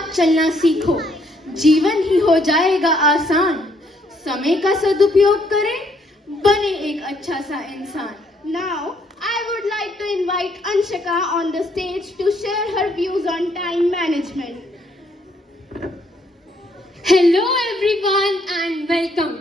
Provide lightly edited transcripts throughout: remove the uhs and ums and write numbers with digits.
साथ चलना सीखो, जीवन ही हो जाएगा आसान। समय का सदुपयोग करें, बने एक अच्छा सा इंसान। Now, I would like to invite Anshika on the stage to share her views on time management. Hello everyone and welcome.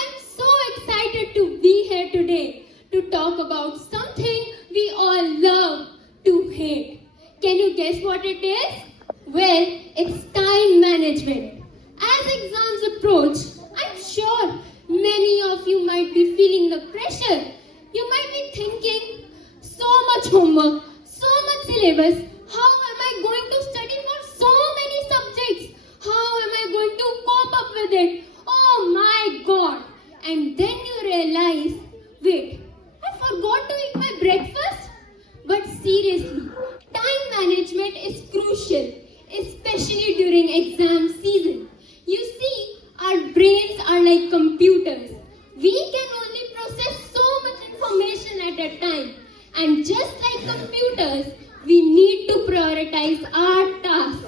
I'm so excited to be here today to talk about something we all love to hate. Can you guess what it is? Well, it's time management. As exams approach, I'm sure many of you might be feeling the pressure. You might be thinking, so much homework, so much syllabus, how am I going to study for so many subjects? How am I going to cope up with it? Oh my God! And then you realize, wait, I forgot to eat my breakfast? But seriously, time management is crucial, especially during exam season. You see, our brains are like computers. We can only process so much information at a time. And just like computers, we need to prioritize our tasks.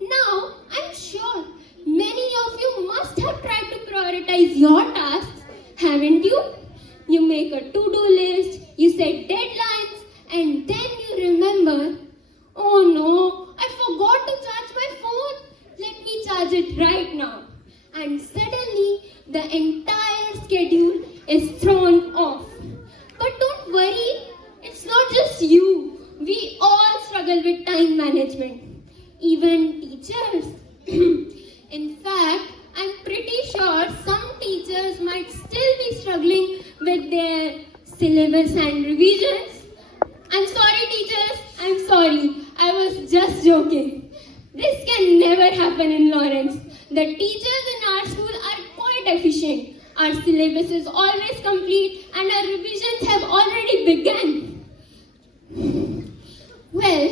Now, I'm sure many of you must have tried to prioritize your tasks, haven't you? You make a to-do list, you set deadlines, and then you remember, oh no, I forgot to charge my phone. Let me charge it right now. And suddenly, the entire schedule is thrown off. But don't worry, it's not just you. We all struggle with time management. Even teachers. In fact, I'm pretty sure some teachers might still be struggling with their syllabus and revisions. I'm sorry, teachers. I'm sorry. I was just joking. This can never happen in Lawrence. The teachers in our school are quite efficient. Our syllabus is always complete and our revisions have already begun. Well,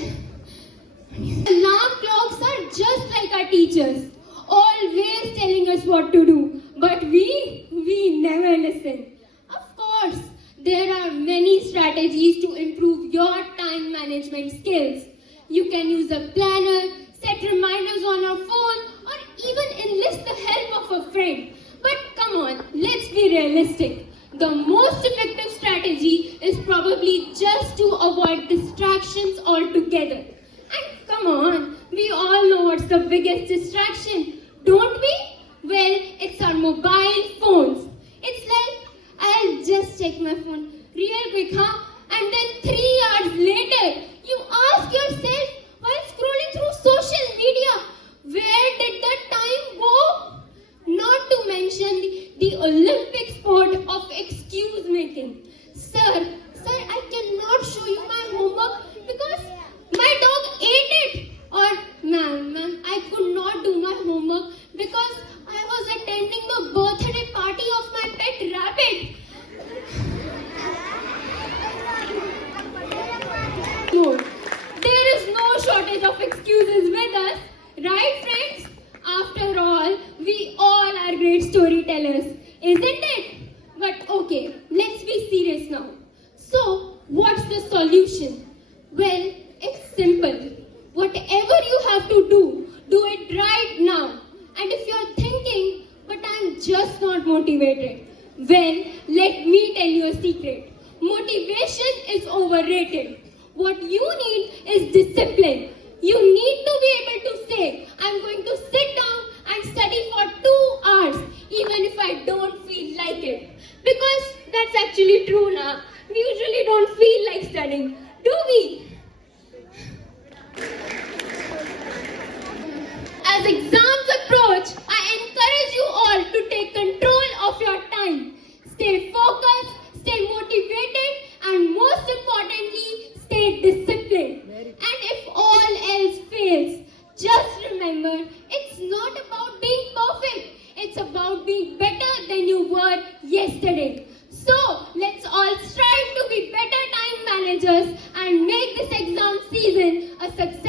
alarm clocks are just like our teachers, always telling us what to do, but we never listen. Of course, there are many strategies to improve your time management skills. You can use a planner, set reminders on your phone, or even enlist the help of a friend. But come on, let's be realistic. The most effective strategy is probably just to avoid distractions altogether. And come on, we all know what's the biggest distraction, don't we? Well, it's our mobile phones. It's like, I'll just check my phone real quick, huh? And then 3 hours later, you ask yourself while scrolling through social media, where did the time go? Not to mention the Olympic sport of excuse making. Sir, I cannot show you my homework because my dog ate it. Or, ma'am, I could not do my homework because I was attending the birthday party of my pet rabbit. No, there is no shortage of excuses with us, right, friends? After all, we all are great storytellers, isn't it? But okay, let's be serious now. So, what's the solution? Well, it's simple. Whatever you have to do it right now. And if you're thinking, but I'm just not motivated, well, let me tell you a secret. Motivation is overrated. What you need is discipline. You need to be able to say, I'm going to sit down and study for 2 hours, even if I don't feel like it. Because that's actually true now. We usually don't feel like studying, do we? As exams approach, I encourage you all to take control of your time. Stay focused, stay motivated, and most importantly, stay disciplined. And if all else fails, just remember, it's not about being perfect. It's about being better than you were yesterday. So, let's all strive to be better time managers and make this exam season a success.